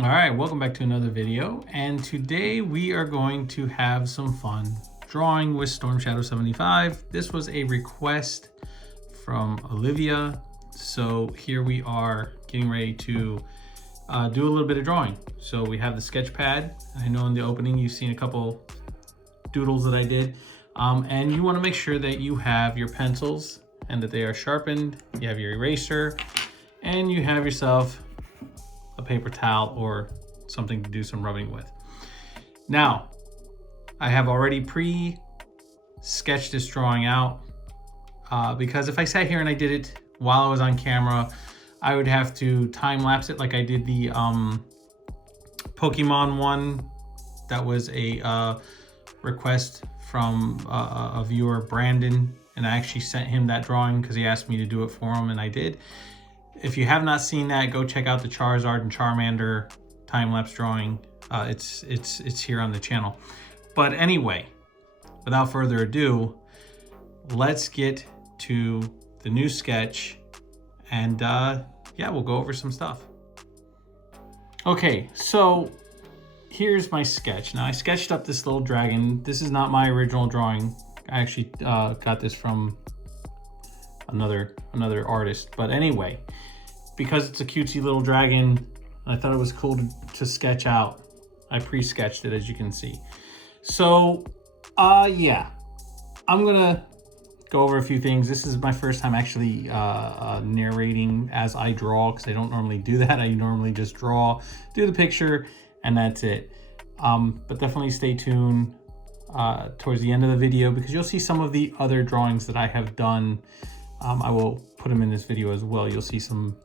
All right, welcome back to another video. And today we are going to have some fun drawing with Storm Shadow 75. This was a request from Olivia. So here we are getting ready to do a little bit of drawing. So we have the sketch pad. I know in the opening you've seen a couple doodles that I did. And you want to make sure that you have your pencils and that they are sharpened. You have your eraser and you have yourself a paper towel or something to do some rubbing with. Now, I have already pre-sketched this drawing out because if I sat here and I did it while I was on camera, I would have to time lapse it like I did the Pokemon one. That was a request from a viewer, Brandon, and I actually sent him that drawing because he asked me to do it for him, and I did. If you have not seen that, go check out the Charizard and Charmander time-lapse drawing. It's here on the channel. But anyway, without further ado, let's get to the new sketch, and yeah, we'll go over some stuff. Okay, so here's my sketch. Now I sketched up this little dragon. This is not my original drawing. I actually got this from another artist. But anyway, because it's a cutesy little dragon, I thought it was cool to sketch out. I pre-sketched it, as you can see. So yeah, I'm gonna go over a few things. This is my first time actually narrating as I draw, because I don't normally do that. I normally just draw, do the picture, and that's it. But definitely stay tuned towards the end of the video, because you'll see some of the other drawings that I have done. I will put them in this video as well. You'll see some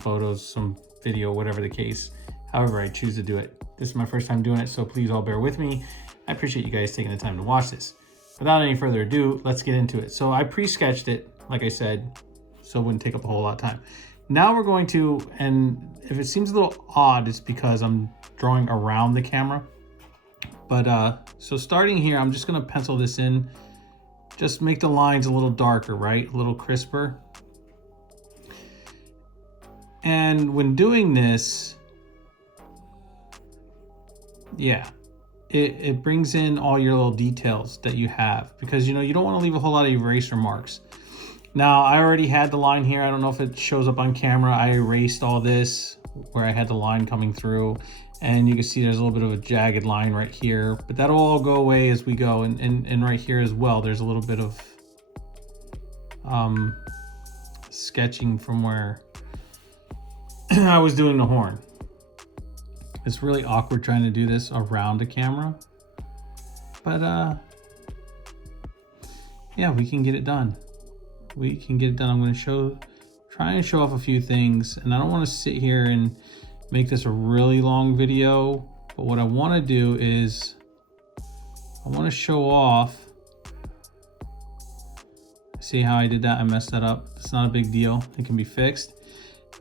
photos, some video, whatever the case, however I choose to do it. This is my first time doing it, so please all bear with me. I appreciate you guys taking the time to watch this. Without any further ado, let's get into it. So I pre-sketched it, like I said, so it wouldn't take up a whole lot of time. Now we're going to, and if it seems a little odd, it's because I'm drawing around the camera. But so starting here, I'm just gonna pencil this in. Just make the lines a little darker, right? A little crisper. And when doing this, yeah, it brings in all your little details that you have, because you know you don't want to leave a whole lot of eraser marks. Now I already had the line here. I don't know if it shows up on camera. I erased all this where I had the line coming through, and you can see there's a little bit of a jagged line right here, but that'll all go away as we go. And right here as well, there's a little bit of sketching from where I was doing the horn. It's really awkward trying to do this around a camera, but yeah, we can get it done. We can get it done. I'm going to try and show off a few things, and I don't want to sit here and make this a really long video, but what I want to do is I want to show off. See how I did that? I messed that up. It's not a big deal. It can be fixed.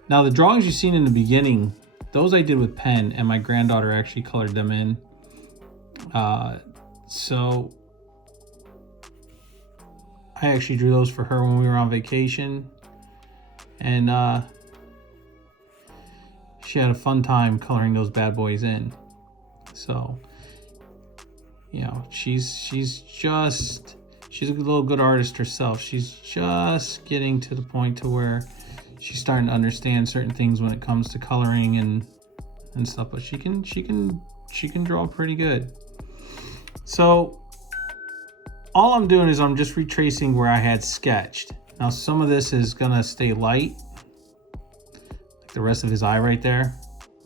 Now the drawings you've seen in the beginning, those I did with pen, and my granddaughter actually colored them in. So I actually drew those for her when we were on vacation, and she had a fun time coloring those bad boys in. So, you know, she's a little good artist herself. She's just getting to the point to where she's starting to understand certain things when it comes to coloring and stuff, but she can draw pretty good. So all I'm doing is I'm just retracing where I had sketched. Now some of this is gonna stay light, like the rest of his eye right there,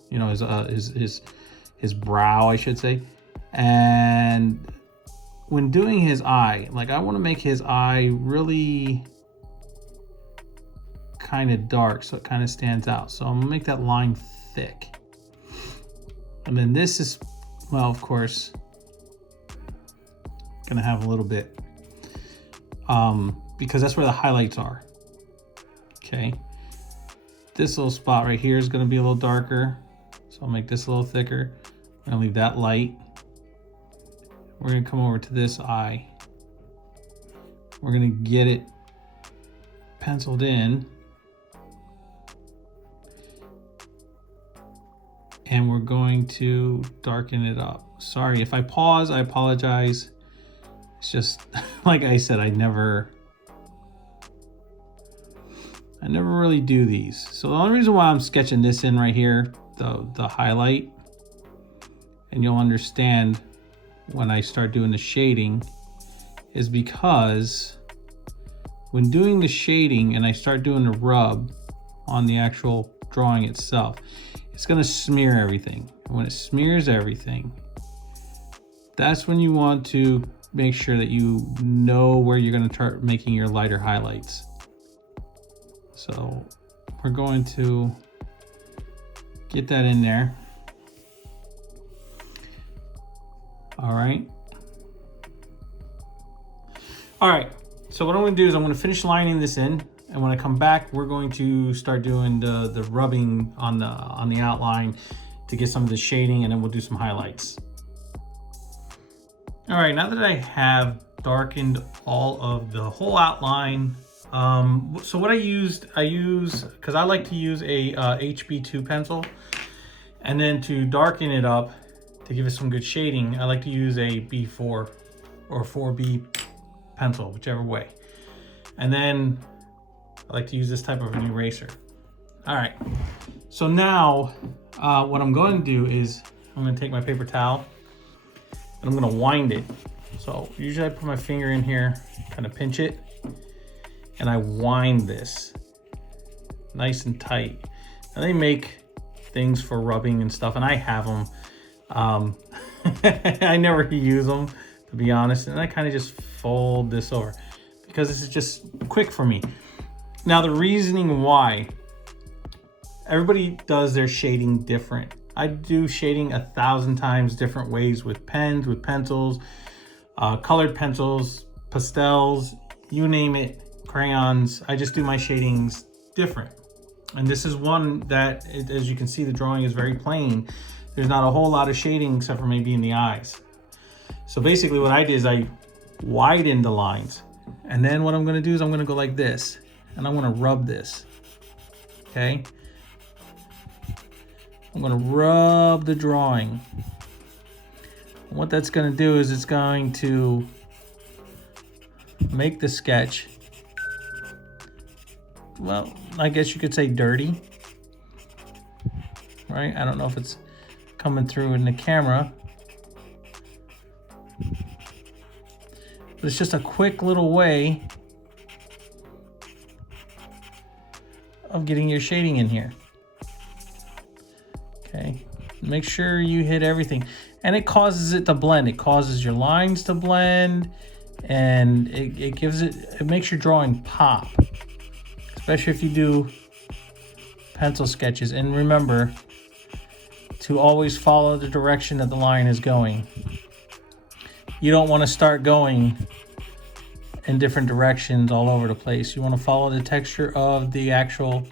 you know, his brow, I should say. And when doing his eye, like I want to make his eye really kind of dark, so it kind of stands out. So I'm gonna make that line thick. And then this is, well, of course, gonna have a little bit, because that's where the highlights are. Okay, this little spot right here is gonna be a little darker, so I'll make this a little thicker. I'm gonna leave that light. We're gonna come over to this eye. We're gonna get it penciled in. and we're going to darken it up. Sorry if I pause, I apologize. It's just like I said, I never really do these. So the only reason why I'm sketching this in right here, the highlight, and you'll understand when I start doing the shading, is because when doing the shading and I start doing the rub on the actual drawing itself, it's gonna smear everything. And when it smears everything, that's when you want to make sure that you know where you're gonna start making your lighter highlights. So we're going to get that in there. All right. All right, so what I'm gonna do is I'm gonna finish lining this in, and when I come back, we're going to start doing the rubbing on the outline to get some of the shading, and then we'll do some highlights. All right, now that I have darkened all of the whole outline, so what I use, because I like to use a HB2 pencil, and then to darken it up, to give it some good shading, I like to use a B4 or 4B pencil, whichever way. And then I like to use this type of an eraser. All right, so now what I'm going to do is I'm going to take my paper towel and I'm going to wind it. So usually I put my finger in here, kind of pinch it, and I wind this nice and tight. And they make things for rubbing and stuff, and I have them. I never use them, to be honest, and I kind of just fold this over because this is just quick for me. Now the reasoning why, everybody does their shading different. I do shading 1,000 times different ways with pens, with pencils, colored pencils, pastels, you name it, crayons. I just do my shadings different. And this is one that, as you can see, the drawing is very plain. There's not a whole lot of shading except for maybe in the eyes. So basically what I did is I widened the lines. And then what I'm gonna do is I'm gonna go like this, and I'm gonna rub this, okay? I'm gonna rub the drawing. And what that's gonna do is it's going to make the sketch, well, I guess you could say dirty, right? I don't know if it's coming through in the camera, but it's just a quick little way of getting your shading in here. Okay, make sure you hit everything, and it causes it to blend. It causes your lines to blend, and it makes your drawing pop, especially if you do pencil sketches. And remember to always follow the direction that the line is going. You don't want to start going in different directions all over the place. You want to follow the texture of the actual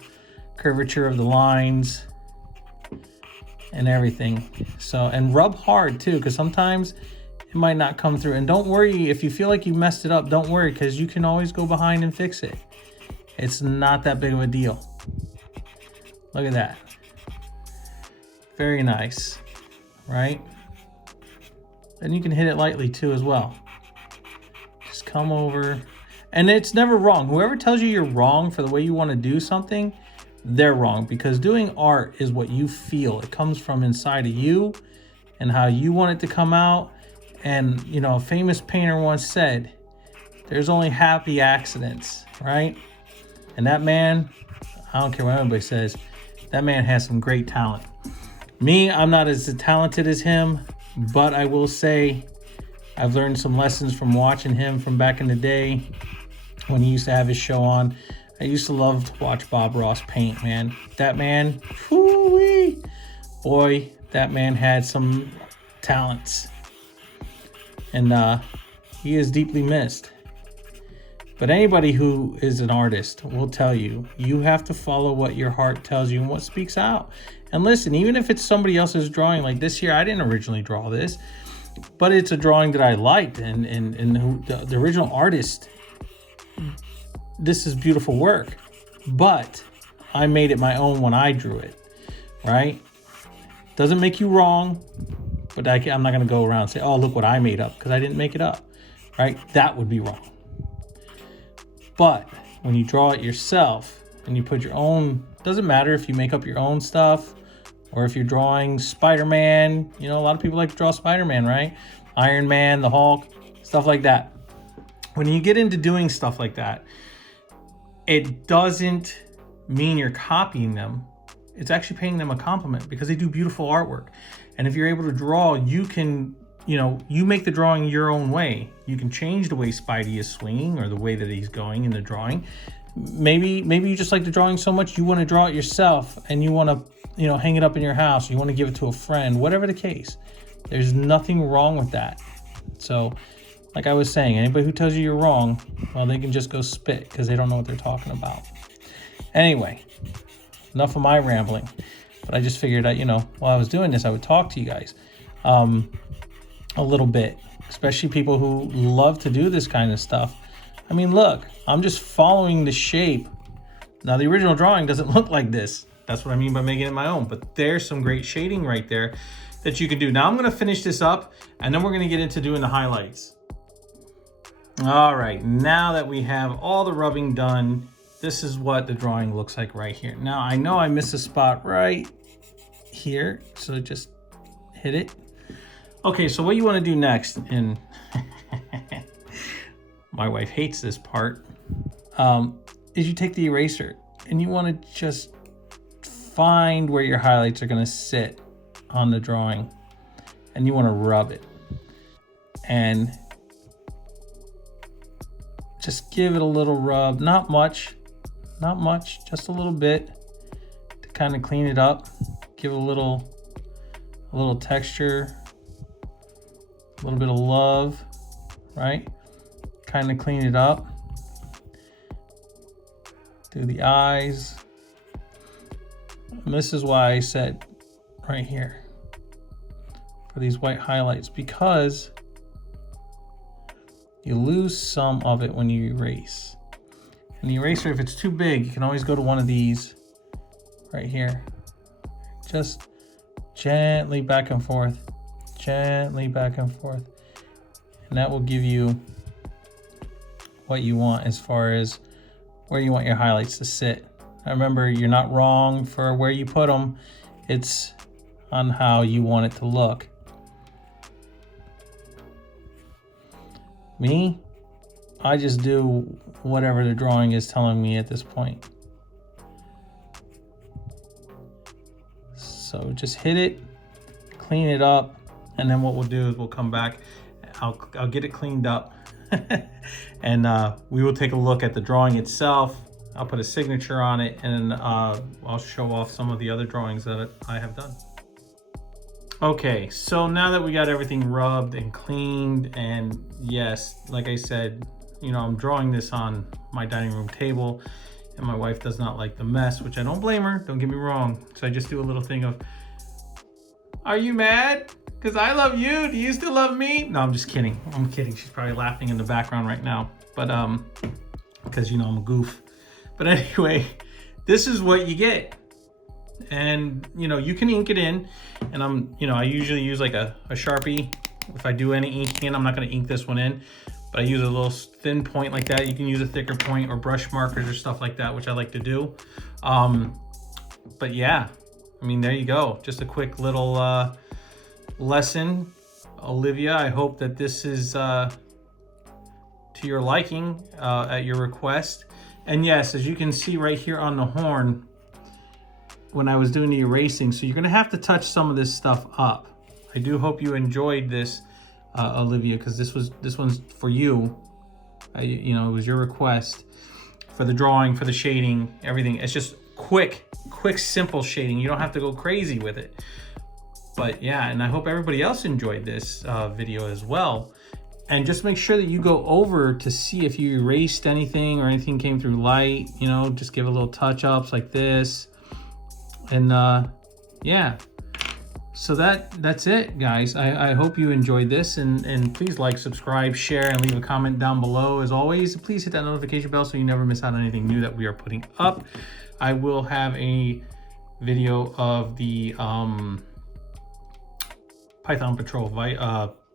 curvature of the lines and everything. So, and rub hard too, because sometimes it might not come through. And don't worry if you feel like you messed it up, don't worry, because you can always go behind and fix it. It's not that big of a deal. Look at that. Very nice, right? And you can hit it lightly too as well. Just come over, and it's never wrong. Whoever tells you you're wrong for the way you want to do something, they're wrong, because doing art is what you feel. It comes from inside of you and how you want it to come out. And you know, a famous painter once said, there's only happy accidents, right? And that man, I don't care what anybody says, that man has some great talent. Me, I'm not as talented as him, but I will say I've learned some lessons from watching him from back in the day when he used to have his show on. I used to love to watch Bob Ross paint, man. That man, whoo-wee, boy, that man had some talents. And he is deeply missed. But anybody who is an artist will tell you, you have to follow what your heart tells you and what speaks out. And listen, even if it's somebody else's drawing, like this here, I didn't originally draw this, but it's a drawing that I liked, and the original artist, this is beautiful work, but I made it my own when I drew it, right? Doesn't make you wrong, but I'm not going to go around and say, oh, look what I made up, because I didn't make it up, right? That would be wrong. But when you draw it yourself and you put your own, doesn't matter if you make up your own stuff or if you're drawing Spider-Man, you know, a lot of people like to draw Spider-Man, right? Iron Man, the Hulk, stuff like that. When you get into doing stuff like that, it doesn't mean you're copying them. It's actually paying them a compliment because they do beautiful artwork. And if you're able to draw, you can, you know, you make the drawing your own way. You can change the way Spidey is swinging or the way that he's going in the drawing. Maybe you just like the drawing so much you want to draw it yourself and you want to, you know, hang it up in your house. You want to give it to a friend, whatever the case. There's nothing wrong with that. So, like I was saying, anybody who tells you you're wrong, well, they can just go spit because they don't know what they're talking about. Anyway, enough of my rambling. But I just figured out, you know, while I was doing this, I would talk to you guys a little bit, especially people who love to do this kind of stuff. I mean, look, I'm just following the shape. Now, the original drawing doesn't look like this. That's what I mean by making it my own. But there's some great shading right there that you can do. Now, I'm going to finish this up, and then we're going to get into doing the highlights. All right, now that we have all the rubbing done, this is what the drawing looks like right here. Now, I know I missed a spot right here, so just hit it. Okay, so what you want to do next, and my wife hates this part, is you take the eraser and you want to just find where your highlights are going to sit on the drawing, and you want to rub it and just give it a little rub. Not much, just a little bit to kind of clean it up, give it a little texture, a little bit of love, right? Kind of clean it up. Do the eyes. And this is why I said right here for these white highlights, because you lose some of it when you erase. And the eraser, if it's too big, you can always go to one of these right here. Just gently back and forth, gently back and forth. And that will give you what you want as far as where you want your highlights to sit. Now remember, you're not wrong for where you put them. It's on how you want it to look. Me, I just do whatever the drawing is telling me at this point. So just hit it, clean it up, and then what we'll do is we'll come back. I'll get it cleaned up, and we will take a look at the drawing itself. I'll put a signature on it, and I'll show off some of the other drawings that I have done. Okay, so now that we got everything rubbed and cleaned, and yes, like I said, you know, I'm drawing this on my dining room table, and my wife does not like the mess, which I don't blame her, don't get me wrong. So I just do a little thing of, are you mad? Because I love you, do you still love me? No, I'm just kidding, I'm kidding. She's probably laughing in the background right now, but because, you know, I'm a goof. But anyway, this is what you get. And, you know, you can ink it in, and I usually use like a Sharpie. If I do any inking, I'm not going to ink this one in, but I use a little thin point like that. You can use a thicker point or brush markers or stuff like that, which I like to do. But yeah, I mean, there you go. Just a quick little lesson. Olivia, I hope that this is to your liking at your request. And yes, as you can see right here on the horn, when I was doing the erasing, so you're gonna have to touch some of this stuff up. I do hope you enjoyed this, Olivia, because this one's for you. You know, it was your request for the drawing, for the shading, everything. It's just quick, simple shading. You don't have to go crazy with it. But yeah, and I hope everybody else enjoyed this video as well. And just make sure that you go over to see if you erased anything or anything came through light. You know, just give a little touch-ups like this. And yeah, so that's it, guys. I hope you enjoyed this, and please like, subscribe, share, and leave a comment down below. As always, please hit that notification bell so you never miss out on anything new that we are putting up. I will have a video of the Python Patrol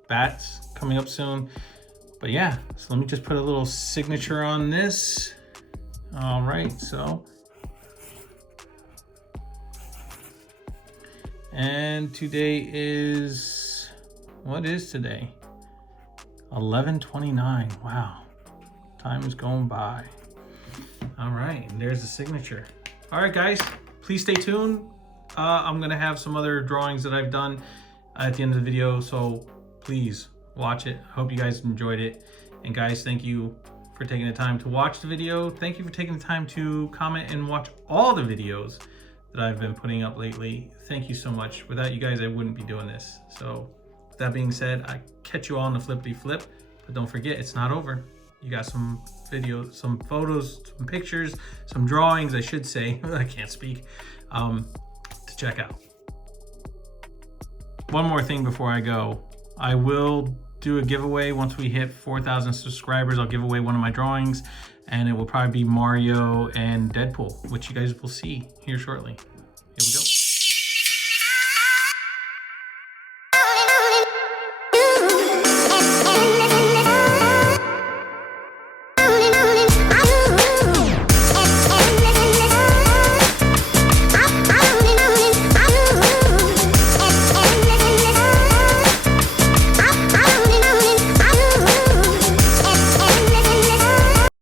bats coming up soon. But yeah, so let me just put a little signature on this. All right, so. And today is, what is today? 11/29, wow. Time is going by. All right, and there's the signature. All right, guys, please stay tuned. I'm gonna have some other drawings that I've done at the end of the video, so please watch it. I hope you guys enjoyed it. And guys, thank you for taking the time to watch the video. Thank you for taking the time to comment and watch all the videos that I've been putting up lately. Thank you so much. Without you guys, I wouldn't be doing this. So with that being said, I catch you all on the flippity flip, but don't forget, it's not over. You got some videos, some photos, some pictures, some drawings, I should say, I can't speak, to check out. One more thing before I go. I will do a giveaway once we hit 4,000 subscribers. I'll give away one of my drawings, and it will probably be Mario and Deadpool, which you guys will see here shortly. Here we go.